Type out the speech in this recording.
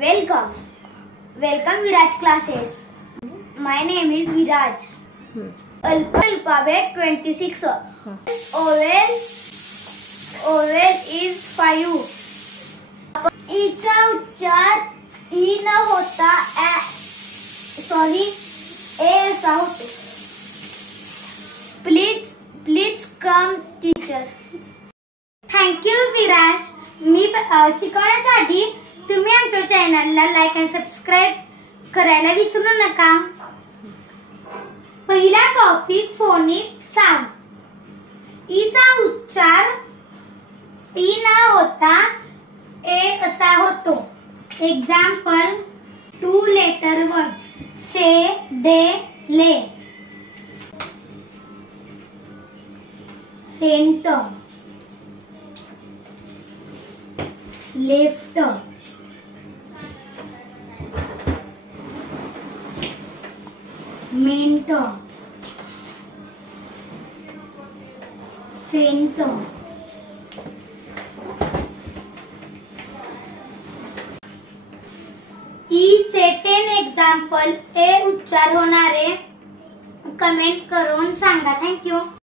Welcome. Welcome Viraj classes. My name is Viraj. Alphabet 26. Oval is 5. Icha उच्चार E न होता ए असा होतो. Please come teacher. Thank you Viraj. मी शिकवण्याच्या आधी तुम्ही आमच्या चॅनलला लाईक आणि सबस्क्राईब करायला विसरू नका. पहिला टॉपिक फोनिक साऊंड. ईचा उच्चार ई न होता ए असा होतो. Example 2 letter words say, day, lay. Centre, left, mentor, centre. ईचे 10 एक्झाम्पल ए उच्चार होणारे कमेंट करून सांगा. थँक्यू.